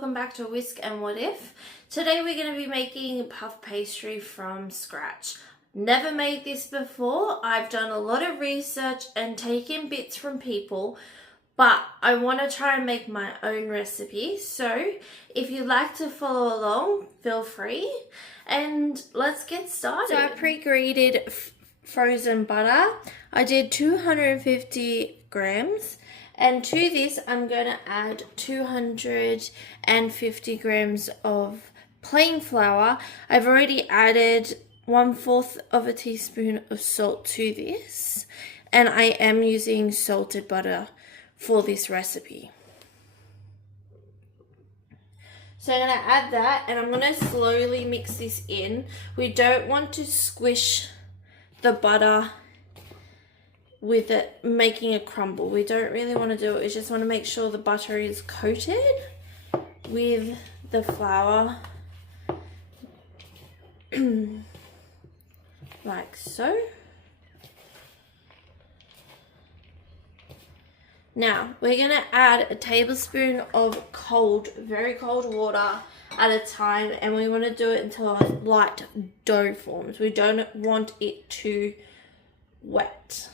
welcome back to Whisk and What If. Today we're going to be making puff pastry from scratch. Never made this before. I've done a lot of research and taken bits from people, but I want to try and make my own recipe. So if you'd like to follow along, feel free. And let's get started. So I pre-grated frozen butter. I did 250 grams. And to this, I'm going to add 250 grams of plain flour. I've already added 1/4 of a teaspoon of salt to this. And I am using salted butter for this recipe. So I'm going to add that and I'm going to slowly mix this in. We don't want to squish the butter with it making a crumble. We don't really want to do it. We just want to make sure the butter is coated with the flour like so. Now we're going to add a tablespoon of cold, very cold water at a time, and we want to do it until a light dough forms. We don't want it too wet.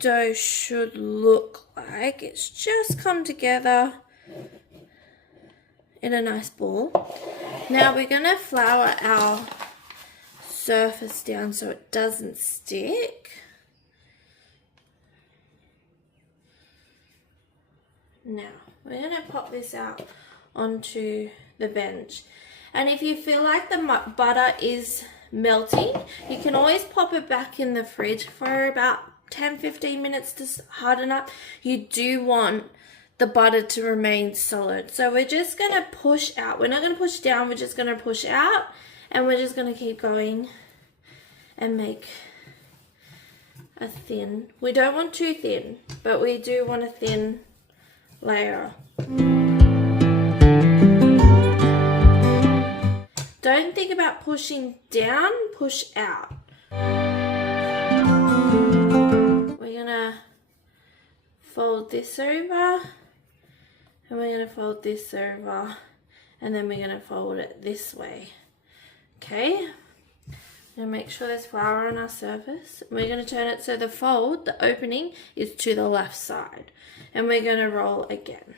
Dough should look like. It's just come together in a nice ball. Now we're going to flour our surface down so it doesn't stick. Now we're going to pop this out onto the bench, and if you feel like the butter is melting, you can always pop it back in the fridge for about 10-15 minutes to harden up. You do want the butter to remain solid. So we're just going to push out. We're not going to push down. We're just going to push out, and we're just going to keep going and make a thin. We don't want too thin, but we do want a thin layer. Don't think about pushing down, push out. We're gonna fold this over, and we're gonna fold this over, and then we're gonna fold it this way. Okay, and make sure there's flour on our surface. We're gonna turn it so the fold, the opening, is to the left side, and we're gonna roll again.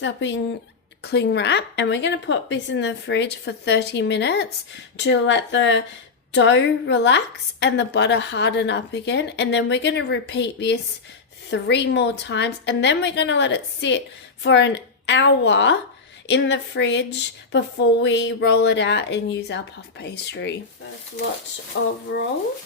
Up in cling wrap, and we're going to put this in the fridge for 30 minutes to let the dough relax and the butter harden up again, and then we're going to repeat this 3 more times, and then we're going to let it sit for an hour in the fridge before we roll it out and use our puff pastry. First lot of rolls.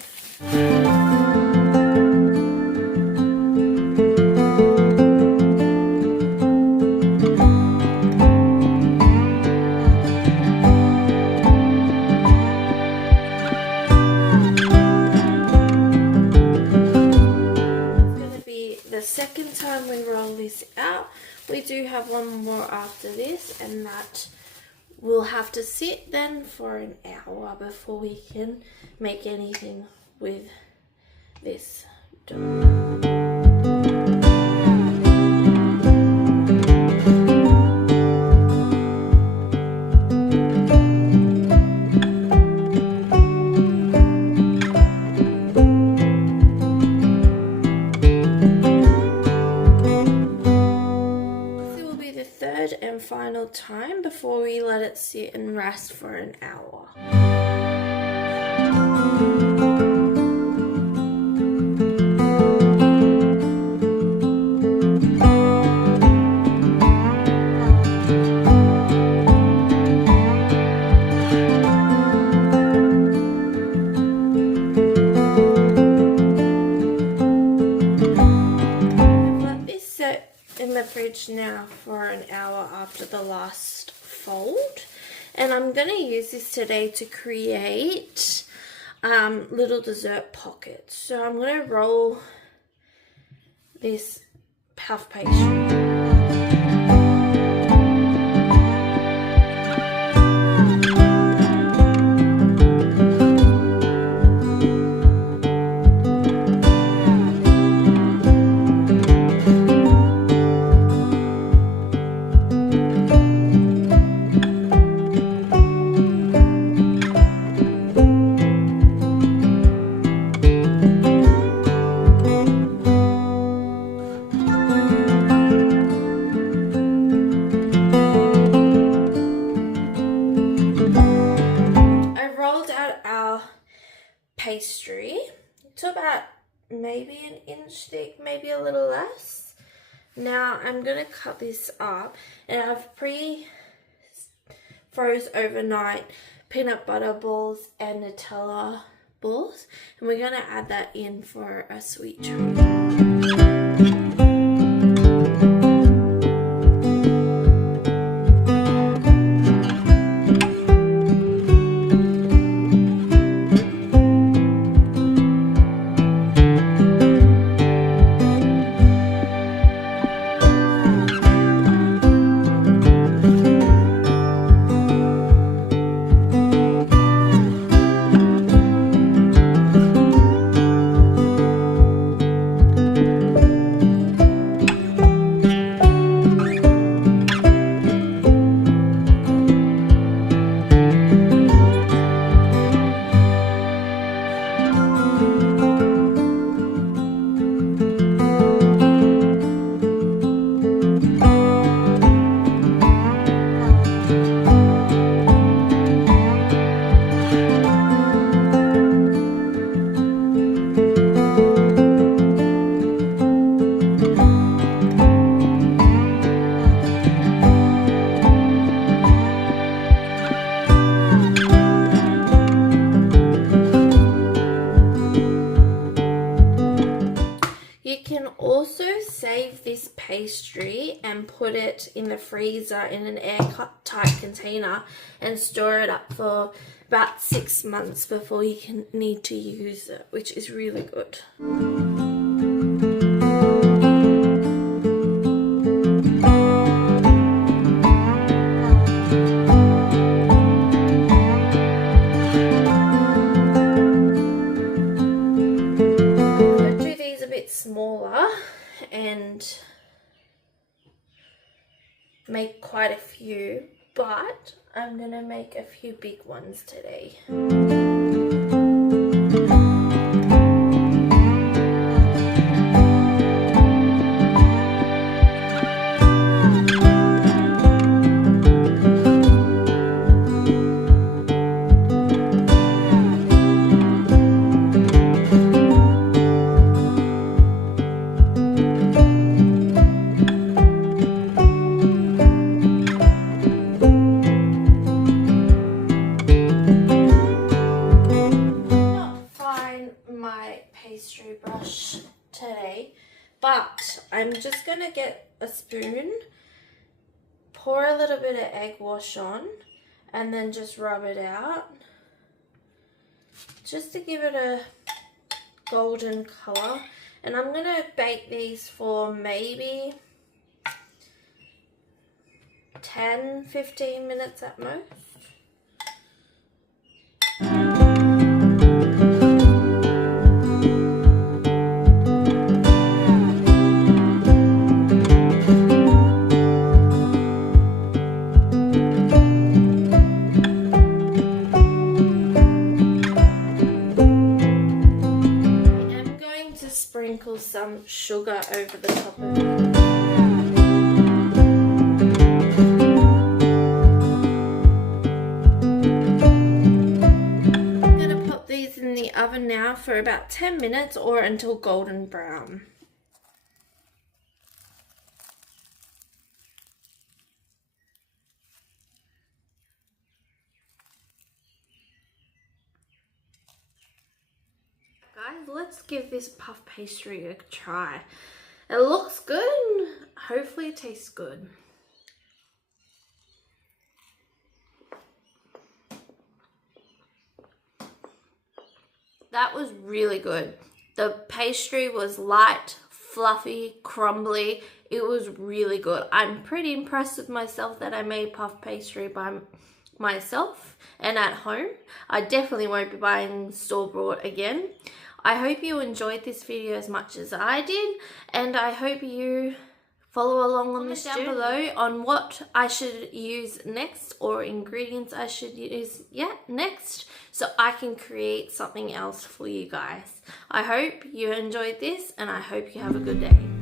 Second time we roll this out, we do have one more after this, and that will have to sit then for an hour before we can make anything with this dough. and final time before we let it sit and rest for an hour. In the fridge now for an hour after the last fold, and I'm going to use this today to create little dessert pockets. So I'm going to roll this puff pastry. Pastry to about maybe an inch thick, maybe a little less. Now I'm going to cut this up, and I've pre-froze overnight peanut butter balls and Nutella balls, and we're going to add that in for a sweet treat. Save this pastry and put it in the freezer in an airtight container and store it up for about 6 months before you need to use it, which is really good. Smaller and make quite a few, but I'm gonna make a few big ones today. Pastry brush today, but I'm just gonna get a spoon, pour a little bit of egg wash on, and then just rub it out just to give it a golden color. And I'm gonna bake these for maybe 10-15 minutes at most. Sprinkle some sugar over the top of it. about 10 minutes or until golden brown. Guys, let's give this puff pastry a try. It looks good. Hopefully it tastes good. That was really good. The pastry was light, fluffy, crumbly. It was really good. I'm pretty impressed with myself that I made puff pastry by myself and at home. I definitely won't be buying store-bought again. I hope you enjoyed this video as much as I did, and I hope you follow along on this down below on what I should use next, or ingredients I should use next, so I can create something else for you guys. I hope you enjoyed this, and I hope you have a good day.